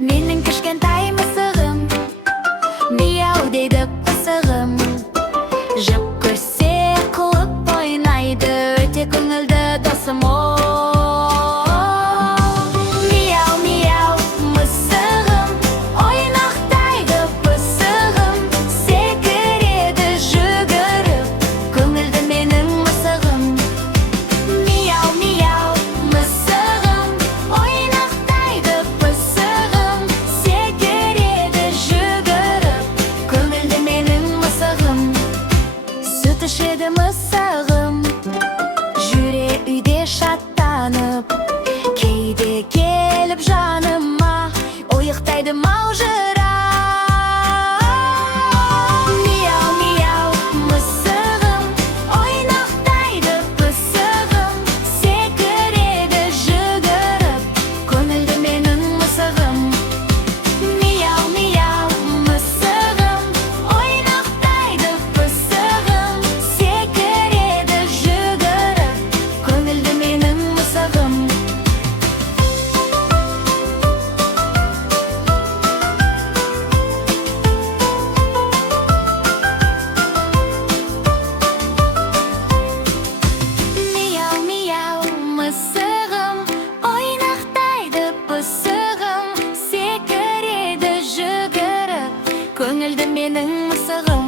Менің кішкентай мысығым, мияу дейді пысығым. Жып көрсе қылып ойнайды, өте көңілді досым ол. Мияу, мияу, мысығым, ойнақтайды пысығым. Секіреді жүгіріп, көңілді менің мысығым. Мияу, мияу, мысығым, ойнақтайды пысығым. Секіреді жүгіріп, көңілді менің мысығым. Сүт ішеді мысығым, жүре үйде шаттанып. Кейде келіп жаныма, ойықтайды маужырап. Мияу, мияу, мысығым, ойнақтайды пысығым. Секіреді жүгіріп, көңілді менің мысығым. Мияу, мияу, мысығым, ойнақтайды пысығым. Секіреді жүгіріп, көңілді менің мысығым. Мияу, мияу, мысығым, ойнақтайды пысығым. Секіреді жүгіріп, көңілді менің мысығым.